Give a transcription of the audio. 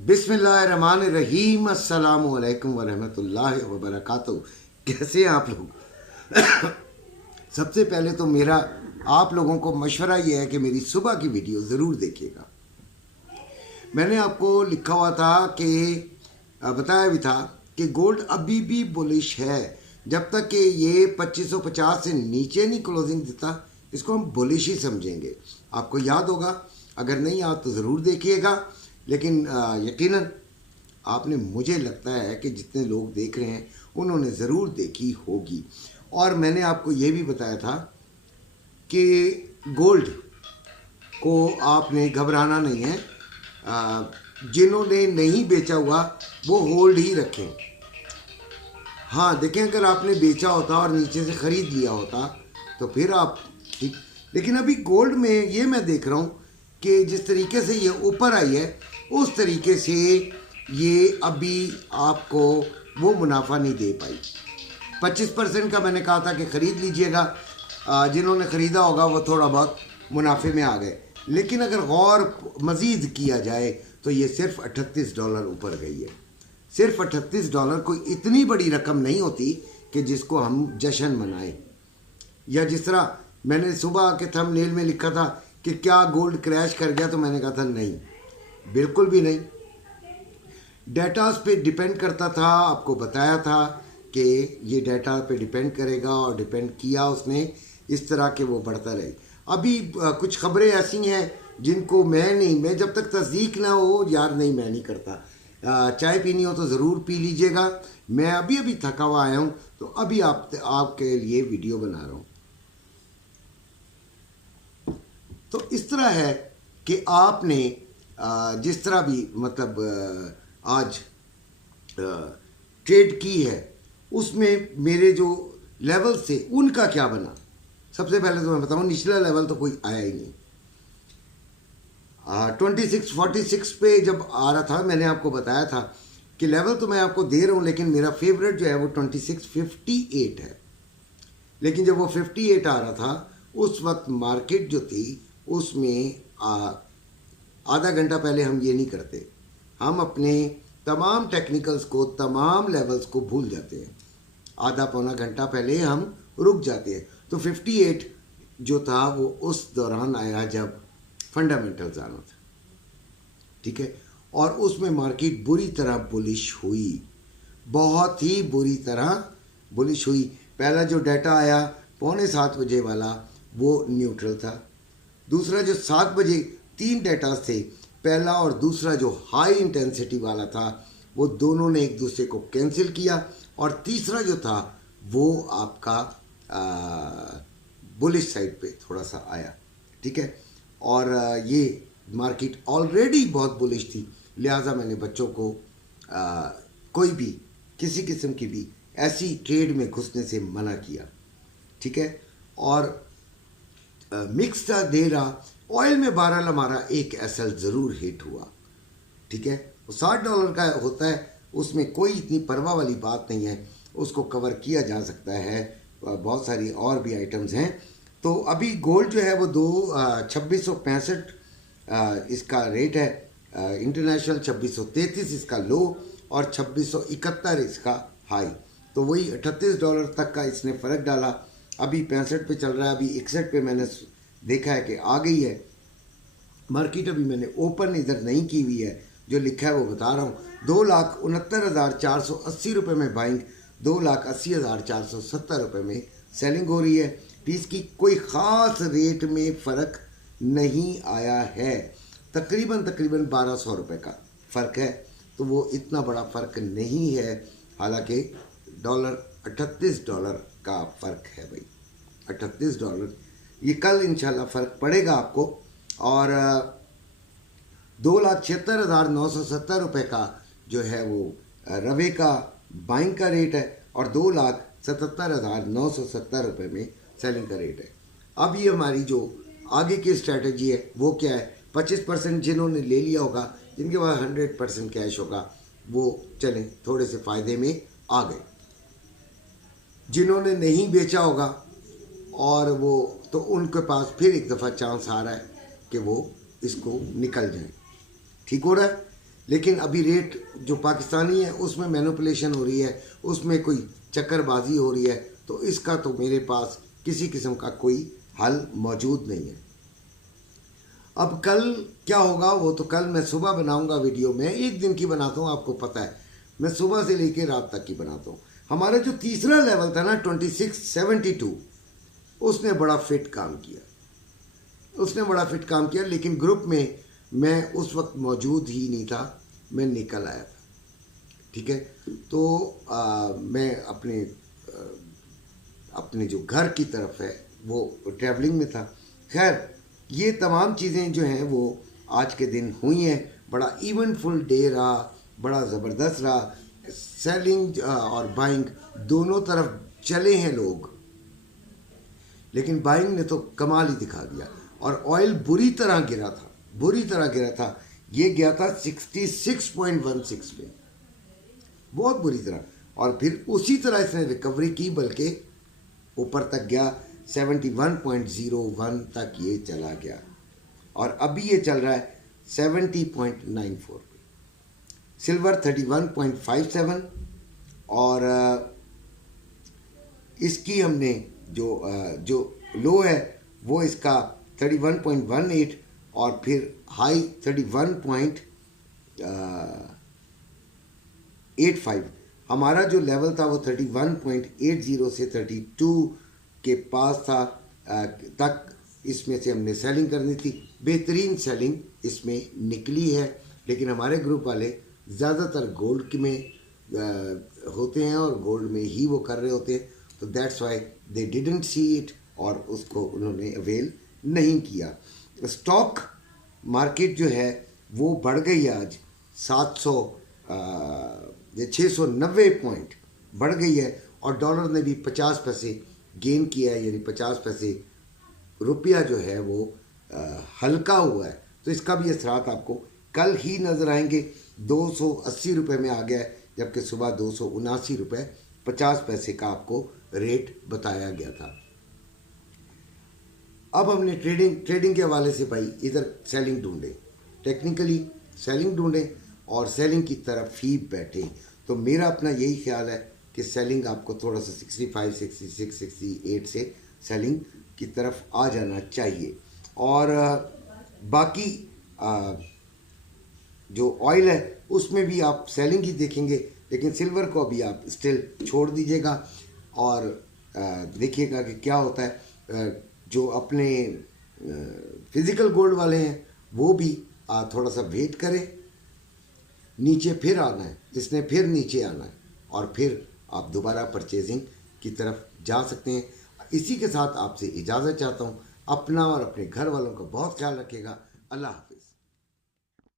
बिस्मिल्लाहिर्रहमानिर्रहीम अस्सलामु अलैकुम वरहमतुल्लाहि वबरकातुहू। कैसे हैं आप लोग? सबसे पहले तो मेरा आप लोगों को मशवरा ये है कि मेरी सुबह की वीडियो ज़रूर देखिएगा। मैंने आपको लिखा हुआ था कि बताया भी था कि गोल्ड अभी भी बुलिश है। जब तक कि ये 2550 से नीचे नहीं क्लोजिंग देता, इसको हम बुलिश ही समझेंगे। आपको याद होगा, अगर नहीं याद तो ज़रूर देखिएगा। लेकिन यकीनन आपने, मुझे लगता है कि जितने लोग देख रहे हैं उन्होंने ज़रूर देखी होगी। और मैंने आपको ये भी बताया था कि गोल्ड को आपने घबराना नहीं है। जिन्होंने नहीं बेचा हुआ वो होल्ड ही रखें। हाँ देखें, अगर आपने बेचा होता और नीचे से ख़रीद लिया होता तो फिर आप ठीक। लेकिन अभी गोल्ड में ये मैं देख रहा हूँ कि जिस तरीके से ये ऊपर आई है उस तरीके से ये अभी आपको वो मुनाफा नहीं दे पाई। 25% का मैंने कहा था कि ख़रीद लीजिएगा। जिन्होंने ख़रीदा होगा वो थोड़ा बहुत मुनाफे में आ गए। लेकिन अगर गौर मज़ीद किया जाए तो ये सिर्फ $38 ऊपर गई है। सिर्फ $38 कोई इतनी बड़ी रकम नहीं होती कि जिसको हम जश्न मनाएं। या जिस तरह मैंने सुबह के थंबनेल में लिखा था कि क्या गोल्ड क्रैश कर गया, तो मैंने कहा था नहीं, बिल्कुल भी नहीं। डेटास पे डिपेंड करता था, आपको बताया था कि ये डेटा पे डिपेंड करेगा और डिपेंड किया उसने इस तरह के वो बढ़ता रहे। अभी कुछ खबरें ऐसी हैं जिनको मैं जब तक तस्दीक ना हो यार नहीं, मैं नहीं करता। चाय पीनी हो तो ज़रूर पी लीजिएगा। मैं अभी थका हुआ आया हूँ तो अभी आपके लिए वीडियो बना रहा हूँ। तो इस तरह है कि आपने जिस तरह भी मतलब आज ट्रेड की है उसमें मेरे जो लेवल से उनका क्या बना। सबसे पहले तो मैं बताऊँ, निचला लेवल तो कोई आया ही नहीं। 2646 पे जब आ रहा था मैंने आपको बताया था कि लेवल तो मैं आपको दे रहा हूँ, लेकिन मेरा फेवरेट जो है वो 2658 है। लेकिन जब वो 58 आ रहा था उस वक्त मार्केट जो थी उसमें आधा घंटा पहले हम ये नहीं करते। हम अपने तमाम टेक्निकल्स को, तमाम लेवल्स को भूल जाते हैं। आधा पौना घंटा पहले हम रुक जाते हैं। तो 58 जो था वो उस दौरान आया जब फंडामेंटल्स आना था, ठीक है। और उसमें मार्केट बुरी तरह बुलिश हुई, बहुत ही बुरी तरह बुलिश हुई। पहला जो डाटा आया 6:45 वाला वो न्यूट्रल था। दूसरा जो 7 बजे 3 डेटा थे, पहला और दूसरा जो हाई इंटेंसिटी वाला था, वो दोनों ने एक दूसरे को कैंसिल किया। और तीसरा जो था वो आपका बुलिश साइड पे थोड़ा सा आया, ठीक है। और ये मार्केट ऑलरेडी बहुत बुलिश थी, लिहाजा मैंने बच्चों को कोई भी किसी किस्म की भी ऐसी ट्रेड में घुसने से मना किया, ठीक है। और मिक्स था दे रहा। ऑयल में बहरहाल हमारा एक एसएल ज़रूर हिट हुआ, ठीक है। वो $60 का होता है, उसमें कोई इतनी परवाह वाली बात नहीं है, उसको कवर किया जा सकता है। बहुत सारी और भी आइटम्स हैं। तो अभी गोल्ड जो है वो 2665 इसका रेट है इंटरनेशनल, 2633 इसका लो और 2671 इसका हाई। तो वही $38 तक का इसने फ़र्क डाला। अभी 65 पे चल रहा है, अभी 61 पे मैंने देखा है कि आ गई है मार्केट। अभी मैंने ओपन इधर नहीं की हुई है, जो लिखा है वो बता रहा हूँ। 2,69,480 रुपये में बाइंग, 2,80,470 रुपये में सेलिंग हो रही है। पीस की कोई ख़ास रेट में फ़र्क नहीं आया है, तकरीबन 1,200 रुपये का फ़र्क है। तो वो इतना बड़ा फ़र्क नहीं है, हालांकि $38 का फ़र्क है भाई, $38। ये कल इंशाल्लाह फ़र्क पड़ेगा आपको। और 2,76,970 रुपये का जो है वो रवे का बाइंग का रेट है और 2,77,970 रुपये में सेलिंग का रेट है। अब ये हमारी जो आगे की स्ट्रेटजी है वो क्या है? 25% जिन्होंने ले लिया होगा, जिनके पास 100% कैश होगा, वो चलें थोड़े से फ़ायदे में आ गए। जिन्होंने नहीं बेचा होगा और वो, तो उनके पास फिर एक दफ़ा चांस आ रहा है कि वो इसको निकल जाए। ठीक हो रहा है। लेकिन अभी रेट जो पाकिस्तानी है उसमें मैनिपुलेशन हो रही है, उसमें कोई चक्करबाजी हो रही है, तो इसका तो मेरे पास किसी किस्म का कोई हल मौजूद नहीं है। अब कल क्या होगा वो तो कल मैं सुबह बनाऊंगा वीडियो में, एक दिन की बनाता हूँ, आपको पता है मैं सुबह से लेकर रात तक की बनाता हूँ। हमारा जो तीसरा लेवल था ना 2672, उसने बड़ा फिट काम किया, उसने बड़ा फिट काम किया, लेकिन ग्रुप में मैं उस वक्त मौजूद ही नहीं था, मैं निकल आया था। ठीक है, तो मैं अपने जो घर की तरफ है वो ट्रैवलिंग में था। खैर ये तमाम चीज़ें जो हैं वो आज के दिन हुई हैं। बड़ा इवेंटफुल डे रहा, बड़ा ज़बरदस्त रहा। सेलिंग और बाइंग दोनों तरफ चले हैं लोग, लेकिन बाइंग ने तो कमाल ही दिखा दिया। और ऑयल बुरी तरह गिरा था, बुरी तरह गिरा था। ये गया था 66.16 पे, बहुत बुरी तरह, और फिर उसी तरह इसने रिकवरी की, बल्कि ऊपर तक गया 71.01 तक ये चला गया, और अभी ये चल रहा है 70.94 पे। सिल्वर 31.57, और इसकी हमने जो लो है वो इसका 31.18, और फिर हाई 31.85। हमारा जो लेवल था वो 31.80 से 32 के पास था तक, इसमें से हमने सेलिंग करनी थी। बेहतरीन सेलिंग इसमें निकली है, लेकिन हमारे ग्रुप वाले ज़्यादातर गोल्ड में होते हैं और गोल्ड में ही वो कर रहे होते हैं, तो that's why they didn't see it, और उसको उन्होंने अवेल नहीं किया। स्टॉक मार्केट जो है वो बढ़ गई आज 690 पॉइंट बढ़ गई है, और डॉलर ने भी 50 पैसे गेन किया है, यानी 50 पैसे रुपया जो है वो हल्का हुआ है। तो इसका भी असरात आपको कल ही नज़र आएंगे। 280 रुपये में आ गया है, जबकि सुबह 279 रुपये 50 पैसे का आपको रेट बताया गया था। अब हमने ट्रेडिंग के हवाले से भाई इधर सेलिंग ढूंढे, टेक्निकली सेलिंग ढूंढें और सेलिंग की तरफ ही बैठे। तो मेरा अपना यही ख्याल है कि सेलिंग आपको थोड़ा सा 65, 66, 68 से सेलिंग की तरफ आ जाना चाहिए। और बाकी जो ऑयल है उसमें भी आप सेलिंग ही देखेंगे, लेकिन सिल्वर को अभी आप स्टिल छोड़ दीजिएगा और देखिएगा कि क्या होता है। जो अपने फिज़िकल गोल्ड वाले हैं वो भी थोड़ा सा वेट करें, नीचे फिर आना है, इसने फिर नीचे आना है, और फिर आप दोबारा परचेजिंग की तरफ जा सकते हैं। इसी के साथ आपसे इजाज़त चाहता हूँ। अपना और अपने घर वालों का बहुत ख्याल रखिएगा। अल्लाह।